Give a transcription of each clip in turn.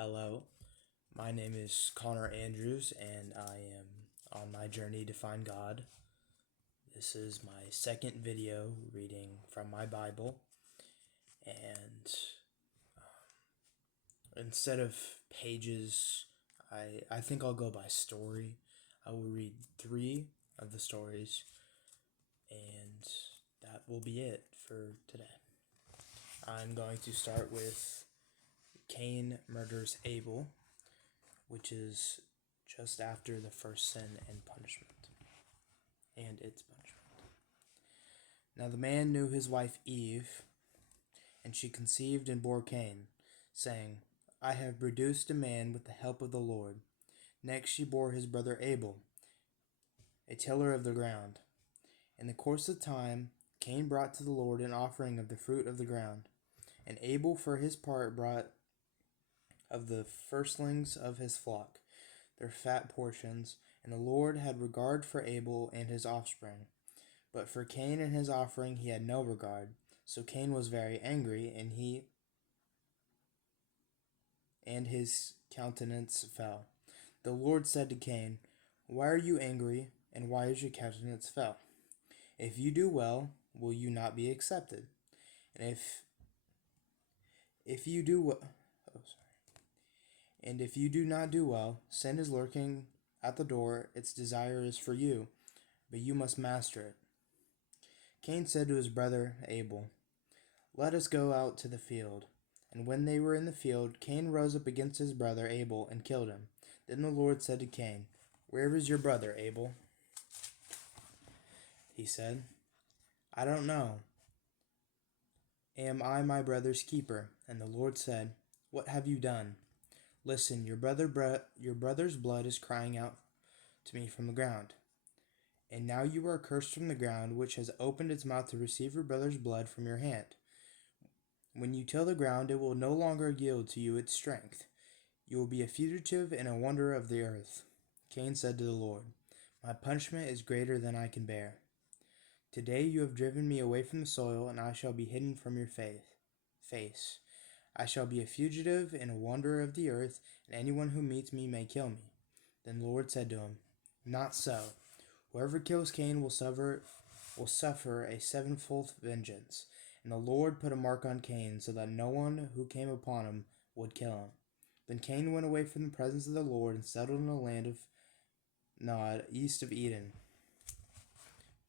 Hello, my name is Connor Andrews, and I am on my journey to find God. This is my second video reading from my Bible, and instead of pages, I think I'll go by story. I will read 3 of the stories, and that will be it for today. I'm going to start with Cain murders Abel, which is just after the first sin and punishment, and its punishment. Now the man knew his wife Eve, and she conceived and bore Cain, saying, I have produced a man with the help of the Lord. Next she bore his brother Abel, a tiller of the ground. In the course of time, Cain brought to the Lord an offering of the fruit of the ground, and Abel for his part brought of the firstlings of his flock, their fat portions, and the Lord had regard for Abel and his offspring. But for Cain and his offering he had no regard. So Cain was very angry, and his countenance fell. The Lord said to Cain, Why are you angry, and why is your countenance fell? If you do well, will you not be accepted? And if you do well, and if you do not do well, sin is lurking at the door. Its desire is for you, but you must master it. Cain said to his brother Abel, Let us go out to the field. And when they were in the field, Cain rose up against his brother Abel and killed him. Then the Lord said to Cain, Where is your brother Abel? He said, I don't know. Am I my brother's keeper? And the Lord said, What have you done? Listen, your brother's blood is crying out to me from the ground. And now you are cursed from the ground, which has opened its mouth to receive your brother's blood from your hand. When you till the ground, it will no longer yield to you its strength. You will be a fugitive and a wanderer of the earth. Cain said to the Lord, My punishment is greater than I can bear. Today you have driven me away from the soil, and I shall be hidden from your face. I shall be a fugitive and a wanderer of the earth, and anyone who meets me may kill me. Then the Lord said to him, Not so. Whoever kills Cain will suffer a sevenfold vengeance. And the Lord put a mark on Cain, so that no one who came upon him would kill him. Then Cain went away from the presence of the Lord and settled in the land of Nod, east of Eden.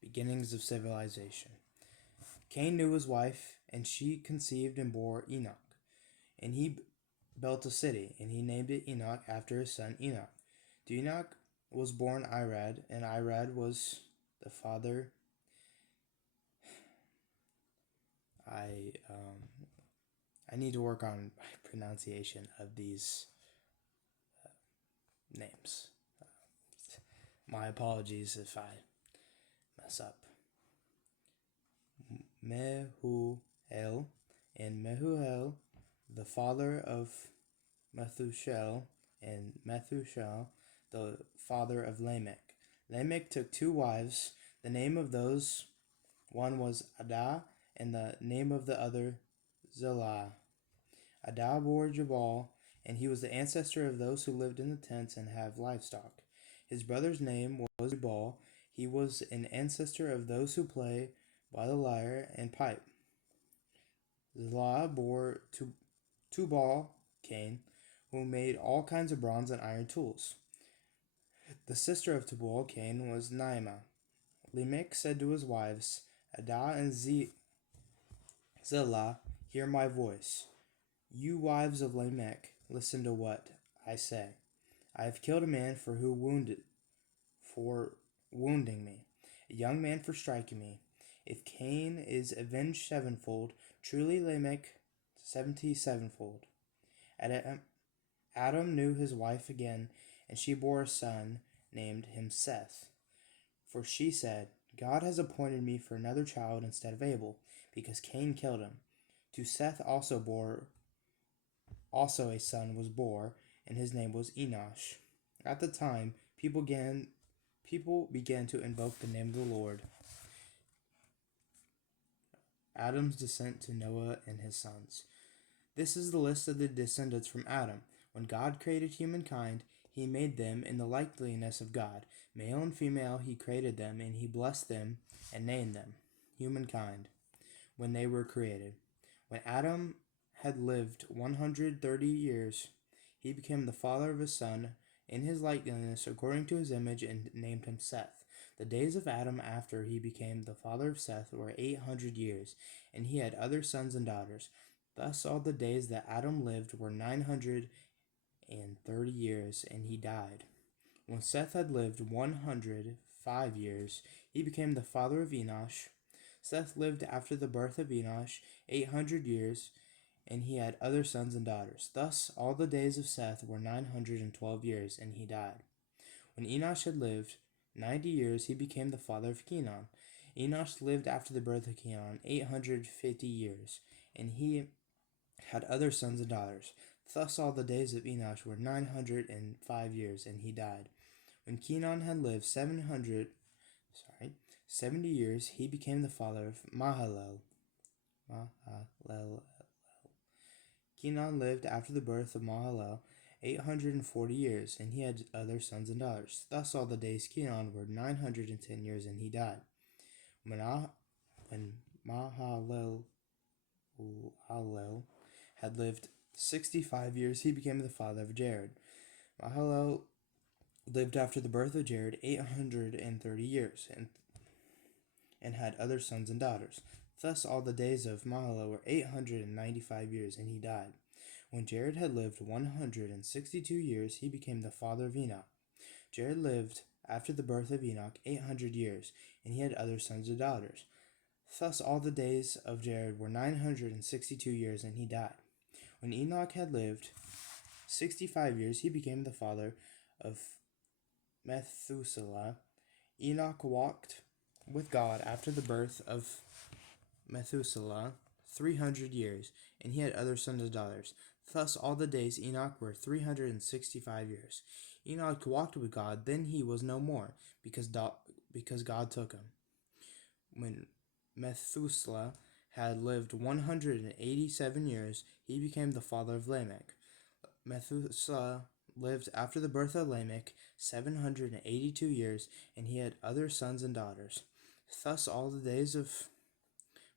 Beginnings of civilization. Cain knew his wife, and she conceived and bore Enoch. And he built a city, and he named it Enoch after his son Enoch. To Enoch was born Irad, and Irad was the father. I need to work on my pronunciation of these names. My apologies if I mess up. Mehuel, and Mehuel, the father of Methushel, and Methushel, the father of Lamech. Lamech took 2 wives. The name of those one was Adah, and the name of the other Zillah. Adah bore Jabal, and he was the ancestor of those who lived in the tents and have livestock. His brother's name was Jabal. He was an ancestor of those who play by the lyre and pipe. Zillah bore Tubal Cain, who made all kinds of bronze and iron tools. The sister of Tubal Cain was Naamah. Lamech said to his wives, Adah and Zillah, hear my voice. You wives of Lamech, listen to what I say. I have killed a man for wounding me, a young man for striking me. If Cain is avenged sevenfold, truly Lamech 77-fold. Adam knew his wife again, and she bore a son, named him Seth. For she said, God has appointed me for another child instead of Abel, because Cain killed him. To Seth also a son was born, and his name was Enosh. At the time, people began to invoke the name of the Lord. Adam's descent to Noah and his sons. This is the list of the descendants from Adam. When God created humankind, he made them in the likeness of God. Male and female he created them, and he blessed them and named them humankind when they were created. When Adam had lived 130 years, he became the father of his son in his likeness according to his image, and named him Seth. The days of Adam after he became the father of Seth were 800 years, and he had other sons and daughters. Thus all the days that Adam lived were 930 years, and he died. When Seth had lived 105 years, he became the father of Enosh. Seth lived after the birth of Enosh 800 years, and he had other sons and daughters. Thus all the days of Seth were 912 years, and he died. When Enosh had lived 90 years, he became the father of Kenan. Enosh lived after the birth of Kenan 850 years, and he had other sons and daughters. Thus all the days of Enosh were 905 years, and he died. When Kenan had lived 70 years, he became the father of Mahalalel. Kenan lived after the birth of Mahalalel 840 years, and he had other sons and daughters. Thus all the days of Kenan were 910 years, and he died. When Mahalalel had lived 65 years, he became the father of Jared. Mahalalel lived after the birth of Jared 830 years, and had other sons and daughters. Thus all the days of Mahalalel were 895 years, and he died. When Jared had lived 162 years, he became the father of Enoch. Jared lived after the birth of Enoch 800 years, and he had other sons and daughters. Thus all the days of Jared were 962 years, and he died. When Enoch had lived 65 years, he became the father of Methuselah. Enoch walked with God after the birth of Methuselah 300 years, and he had other sons and daughters. Thus all the days Enoch were 365 years. Enoch walked with God, then he was no more, because God took him. When Methuselah had lived 187 years, he became the father of Lamech. Methuselah lived after the birth of Lamech 782 years, and he had other sons and daughters. Thus all the days of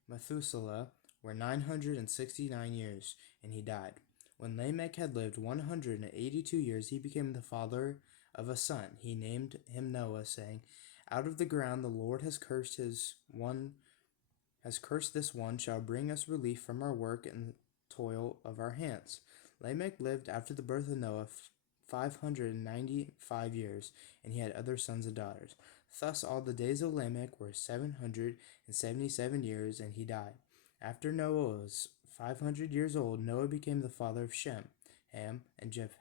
Methuselah were 969 years, and he died. When Lamech had lived 182 years, he became the father of a son. He named him Noah, saying, "Out of the ground the Lord has cursed this one shall bring us relief from our work and the toil of our hands." Lamech lived after the birth of Noah 595 years, and he had other sons and daughters. Thus all the days of Lamech were 777 years, and he died. After Noah was 500 years old, Noah became the father of Shem, Ham, and Japheth.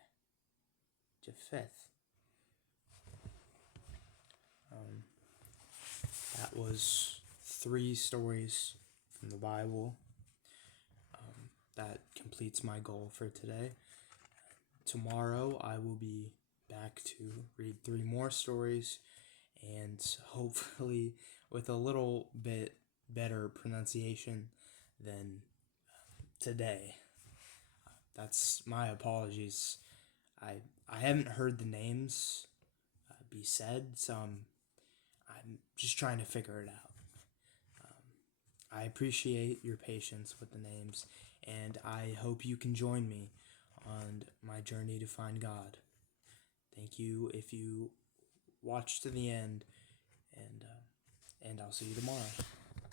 That was 3 stories from the Bible. That completes my goal for today. Tomorrow I will be back to read 3 more stories, and hopefully with a little bit better pronunciation than today. That's my apologies. I haven't heard the names be said, so I'm just trying to figure it out. I appreciate your patience with the names, and I hope you can join me on my journey to find God. Thank you if you watched to the end, and I'll see you tomorrow.